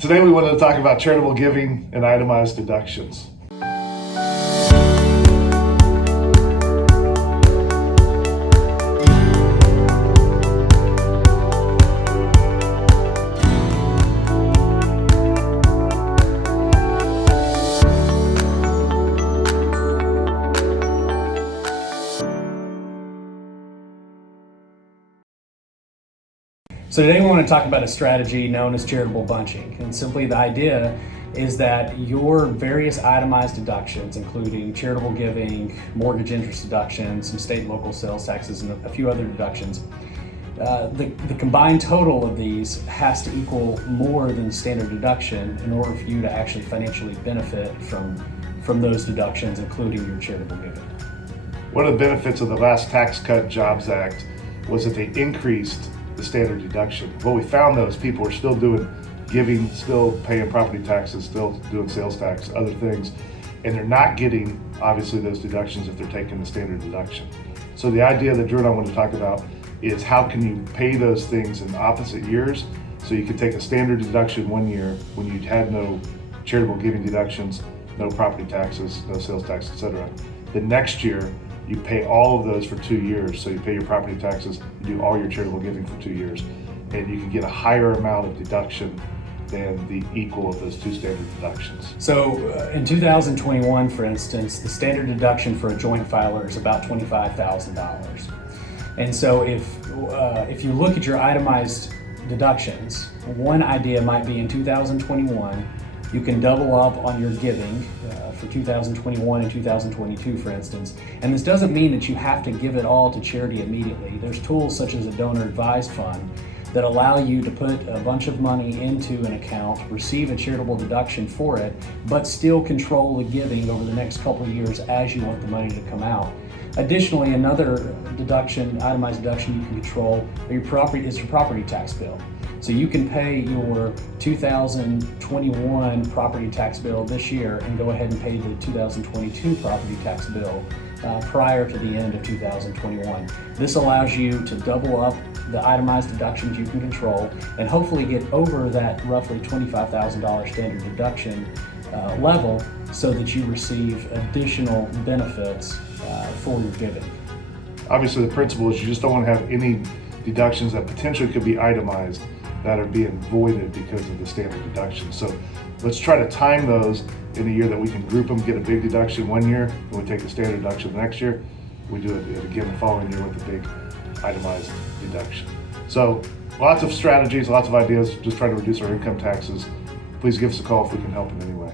Today we wanted to talk about charitable giving and itemized deductions. So today we want to talk about a strategy known as charitable bunching. And simply the idea is that your various itemized deductions, including charitable giving, mortgage interest deductions, some state and local sales taxes, and a few other deductions, the combined total of these has to equal more than standard deduction in order for you to actually financially benefit from those deductions, including your charitable giving. One of the benefits of the last Tax Cut Jobs Act was that they increased the standard deduction. What we found though is people are still doing giving, still paying property taxes, still doing sales tax, other things, and they're not getting obviously those deductions if they're taking the standard deduction. So the idea that Drew and I want to talk about is how can you pay those things in opposite years, so you can take a standard deduction one year when you had no charitable giving deductions, no property taxes, no sales tax, etc. The next year you pay all of those for 2 years. So you pay your property taxes, you do all your charitable giving for 2 years, and you can get a higher amount of deduction than the equal of those two standard deductions. So in 2021, for instance, the standard deduction for a joint filer is about $25,000. And so if you look at your itemized deductions, one idea might be in 2021, you can double up on your giving for 2021 and 2022, for instance. And this doesn't mean that you have to give it all to charity immediately. There's tools such as a donor advised fund that allow you to put a bunch of money into an account, receive a charitable deduction for it, but still control the giving over the next couple of years as you want the money to come out. Additionally, another deduction, itemized deduction you can control is your property tax bill. So you can pay your 2021 property tax bill this year and go ahead and pay the 2022 property tax bill prior to the end of 2021. This allows you to double up the itemized deductions you can control and hopefully get over that roughly $25,000 standard deduction level so that you receive additional benefits for your giving. Obviously the principle is you just don't want to have any deductions that potentially could be itemized that are being voided because of the standard deduction. So let's try to time those in a year that we can group them, get a big deduction one year, and we take the standard deduction the next year. We do it again the following year with a big itemized deduction. So lots of strategies, lots of ideas, just trying to reduce our income taxes. Please give us a call if we can help in any way.